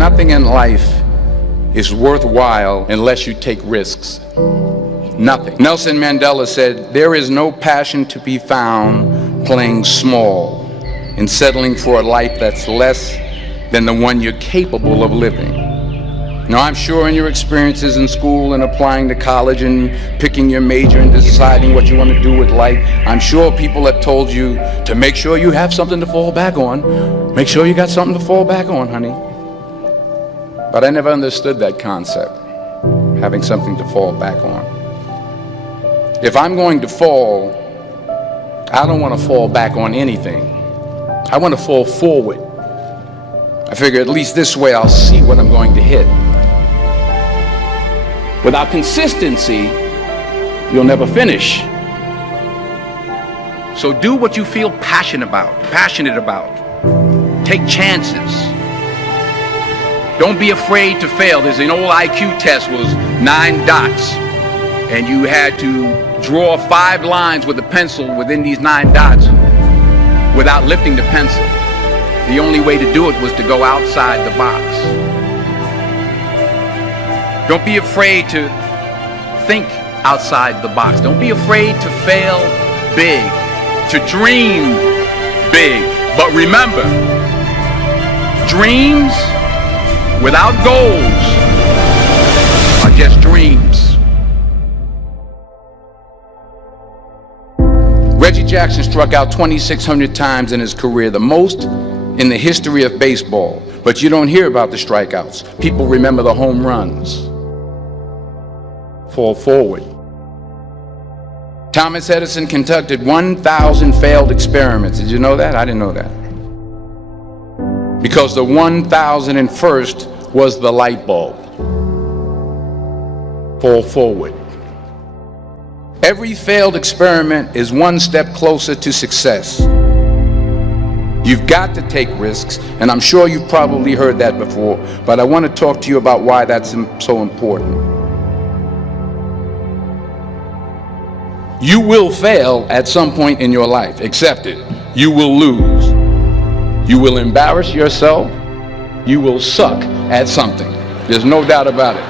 nothing in life is worthwhile unless you take risks. Nothing. Nelson Mandela said, "There is no passion to be found playing small and settling for a life that's less than the one you're capable of living." Now, I'm sure in your experiences in school and applying to college and picking your major and deciding what you want to do with life, I'm sure people have told you to make sure you have something to fall back on. Make sure you got something to fall back on, honey. But I never understood that concept, having something to fall back on. If I'm going to fall, I don't want to fall back on anything. I want to fall forward. I figure at least this way I'll see what I'm going to hit. Without consistency, you'll never finish. So do what you feel passionate about. Take chances. Don't be afraid to fail. There's an old IQ test, was 9 dots, and you had to draw 5 lines with a pencil within these 9 dots without lifting the pencil. The only way to do it was to go outside the box. Don't be afraid to think outside the box. Don't be afraid to fail big, to dream big. But remember, dreams without goals are just dreams. Reggie Jackson struck out 2,600 times in his career, the most in the history of baseball. But you don't hear about the strikeouts. People remember the home runs. Fall forward. Thomas Edison conducted 1,000 failed experiments. Did you know that? I didn't know that. Because the 1,001st was the light bulb. Fall forward. Every failed experiment is one step closer to success. You've got to take risks, and I'm sure you've probably heard that before, but I want to talk to you about why that's so important. You will fail at some point in your life. Accept it. You will lose. You will embarrass yourself. You will suck at something. There's no doubt about it.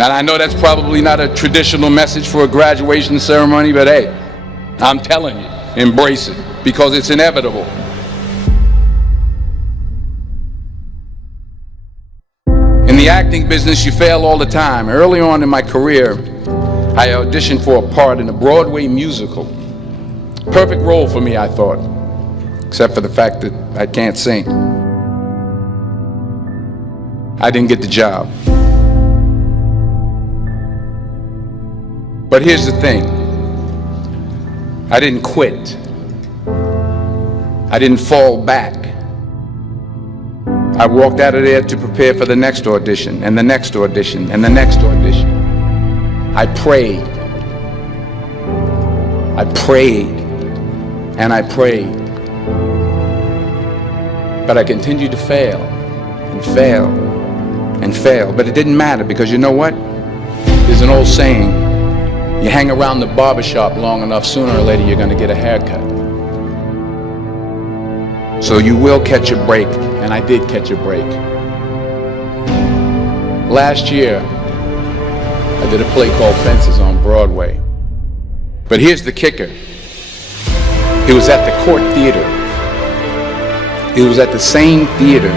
And I know that's probably not a traditional message for a graduation ceremony, but hey, I'm telling you, embrace it, because it's inevitable. In the acting business, you fail all the time. Early on in my career, I auditioned for a part in a Broadway musical. Perfect role for me, I thought, except for the fact that I can't sing. I didn't get the job. But here's the thing. I didn't quit. I didn't fall back. I walked out of there to prepare for the next audition, and the next audition, and the next audition. I prayed. I prayed. And I prayed. But I continued to fail, and fail, and fail. But it didn't matter, because you know what? There's an old saying, you hang around the barbershop long enough, sooner or later you're going to get a haircut. So you will catch a break, and I did catch a break. Last year, I did a play called Fences on Broadway. But here's the kicker. It was at the Court Theater. It was at the same theater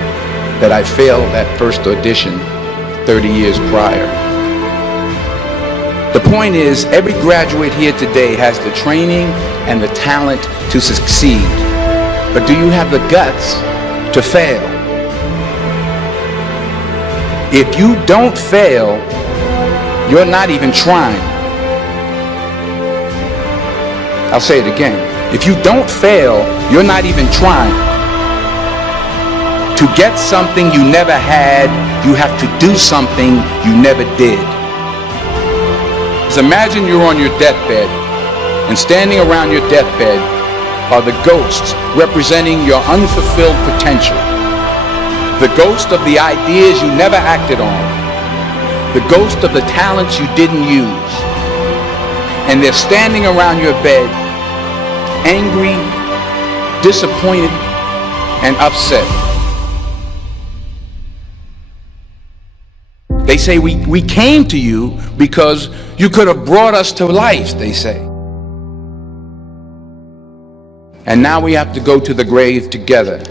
that I failed that first audition 30 years prior. The point is, every graduate here today has the training and the talent to succeed. But do you have the guts to fail? If you don't fail, you're not even trying. I'll say it again. If you don't fail, you're not even trying. To get something you never had, you have to do something you never did. Just imagine you're on your deathbed, and standing around your deathbed are the ghosts representing your unfulfilled potential. The ghost of the ideas you never acted on. The ghost of the talents you didn't use. And they're standing around your bed, angry, disappointed, and upset. They say we came to you because you could have brought us to life, they say. And now we have to go to the grave together.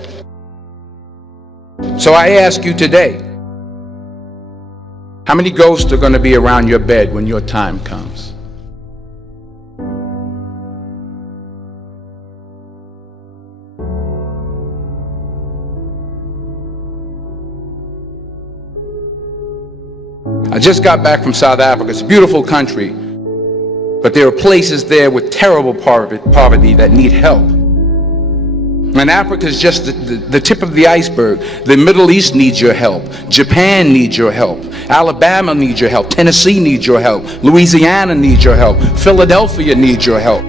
So I ask you today, how many ghosts are going to be around your bed when your time comes? I just got back from South Africa. It's a beautiful country, but there are places there with terrible poverty that need help. And Africa is just the tip of the iceberg. The Middle East needs your help. Japan needs your help. Alabama needs your help. Tennessee needs your help. Louisiana needs your help. Philadelphia needs your help.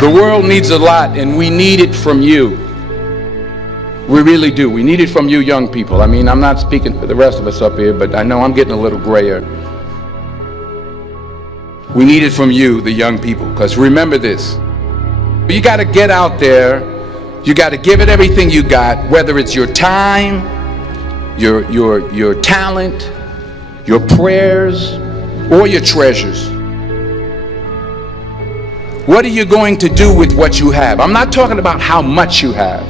The world needs a lot, and we need it from you. We really do. We need it from you young people. I mean, I'm not speaking for the rest of us up here, but I know I'm getting a little grayer. We need it from you, the young people, because remember this. You got to get out there. You got to give it everything you got, whether it's your time, your talent, your prayers, or your treasures. What are you going to do with what you have? I'm not talking about how much you have.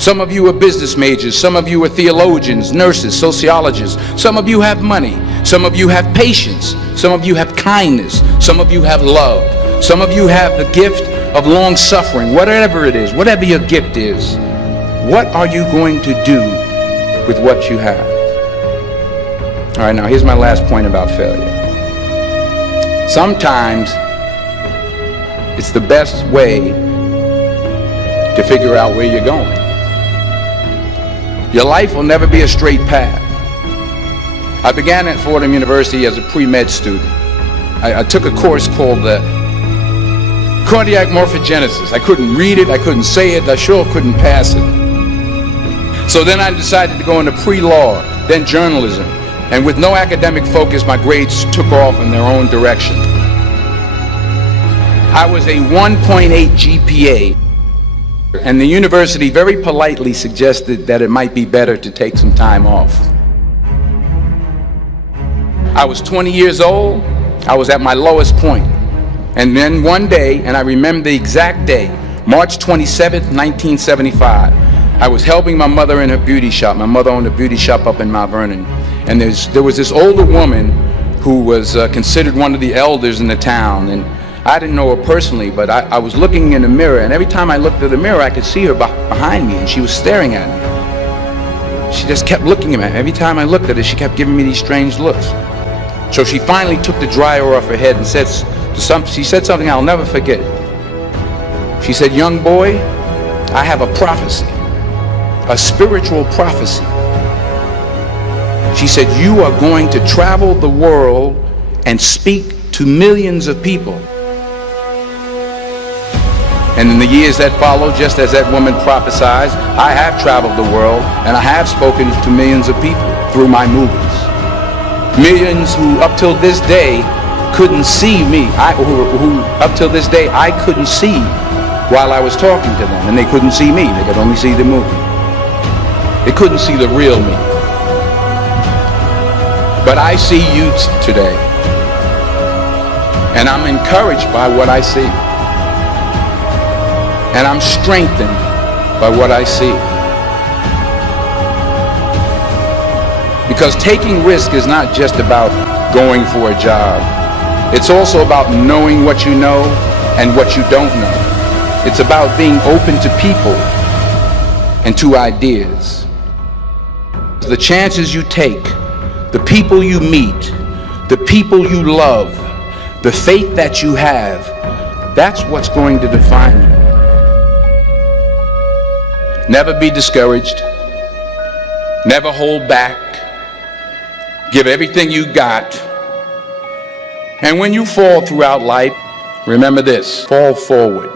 Some of you are business majors, some of you are theologians, nurses, sociologists, some of you have money, some of you have patience, some of you have kindness, some of you have love, some of you have the gift of long suffering. Whatever it is, whatever your gift is, what are you going to do with what you have? All right, now here's my last point about failure. Sometimes it's the best way to figure out where you're going. Your life will never be a straight path. I began at Fordham University as a pre-med student. I took a course called cardiac morphogenesis. I couldn't read it, I couldn't say it, I sure couldn't pass it. So then I decided to go into pre-law, then journalism. And with no academic focus, my grades took off in their own direction. I was a 1.8 GPA. And the university very politely suggested that it might be better to take some time off. I was 20 years old. I was at my lowest point. And then one day, and I remember the exact day, March 27th, 1975, I was helping my mother in her beauty shop. My mother owned a beauty shop up in Mount Vernon. And there was this older woman who was considered one of the elders in the town. And I didn't know her personally, but I was looking in the mirror, and every time I looked at the mirror, I could see her behind me, and she was staring at me. She just kept looking at me. Every time I looked at her, she kept giving me these strange looks. So she finally took the dryer off her head and she said something I'll never forget. She said, "Young boy, I have a prophecy, a spiritual prophecy." She said, "You are going to travel the world and speak to millions of people." And in the years that followed, just as that woman prophesied, I have traveled the world and I have spoken to millions of people through my movies. Millions who up till this day couldn't see me, who up till this day I couldn't see while I was talking to them, and they couldn't see me, they could only see the movie. They couldn't see the real me. But I see you today, and I'm encouraged by what I see. And I'm strengthened by what I see. Because taking risk is not just about going for a job. It's also about knowing what you know and what you don't know. It's about being open to people and to ideas. The chances you take, the people you meet, the people you love, the faith that you have, that's what's going to define you. Never be discouraged. Never hold back. Give everything you got. And when you fall throughout life, remember this: fall forward.